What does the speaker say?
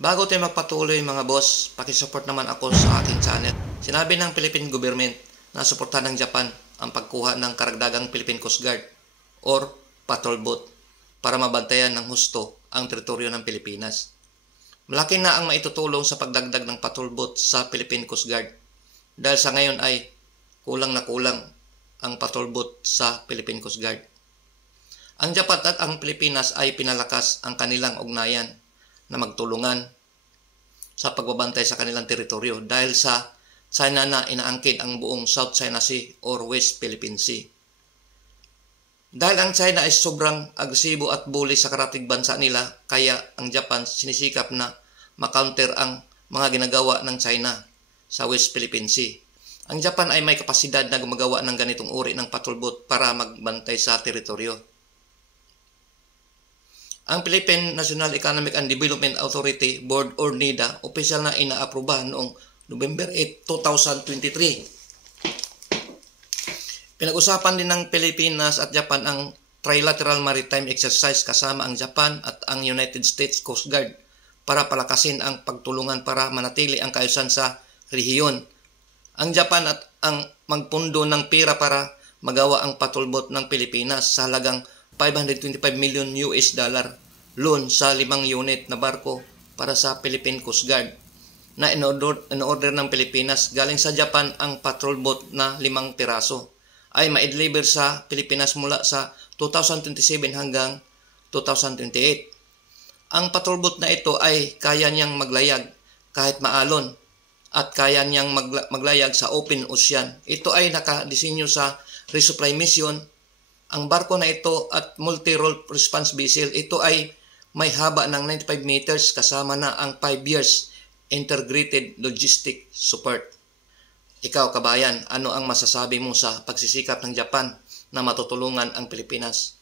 Bago tayo magpatuloy mga boss, pakisupport naman ako sa aking channel. Sinabi ng Philippine government na suportahan ng Japan ang pagkuha ng karagdagang Philippine Coast Guard or patrol boat para mabantayan ng husto ang teritoryo ng Pilipinas. Malaki na ang maitutulong sa pagdagdag ng patrol boat sa Philippine Coast Guard dahil sa ngayon ay kulang na kulang ang patrol boat sa Philippine Coast Guard. Ang Japan at ang Pilipinas ay pinalakas ang kanilang ugnayan na magtulungan sa pagbabantay sa kanilang teritoryo dahil sa China na inaangkin ang buong South China Sea or West Philippine Sea. Dahil ang China ay sobrang agresibo at bully sa karatig bansa nila, kaya ang Japan sinisikap na makounter ang mga ginagawa ng China sa West Philippine Sea. Ang Japan ay may kapasidad na gumagawa ng ganitong uri ng patrol boat para magbantay sa teritoryo. Ang Philippine National Economic and Development Authority Board or NEDA opisyal na inaaproba noong November 8, 2023. Pinag-usapan din ng Pilipinas at Japan ang Trilateral Maritime Exercise kasama ang Japan at ang United States Coast Guard para palakasin ang pagtulungan para manatili ang kaayusan sa rehiyon. Ang Japan at ang magpundo ng pera para magawa ang patrol boat ng Pilipinas sa halagang $525 million loan sa 5 unit na barko para sa Philippine Coast Guard na in-order ng Pilipinas. Galing sa Japan ang patrol boat na 5 piraso ay ma-deliver sa Pilipinas mula sa 2027 hanggang 2028. Ang patrol boat na ito ay kaya niyang maglayag kahit maalon at kaya niyang maglayag sa open ocean. Ito ay nakadesinyo sa resupply mission. Ang barko na ito at multi-role response vessel, ito ay may haba ng 95 meters kasama na ang 5 years integrated logistic support. Ikaw kabayan, ano ang masasabi mo sa pagsisikap ng Japan na matutulungan ang Pilipinas?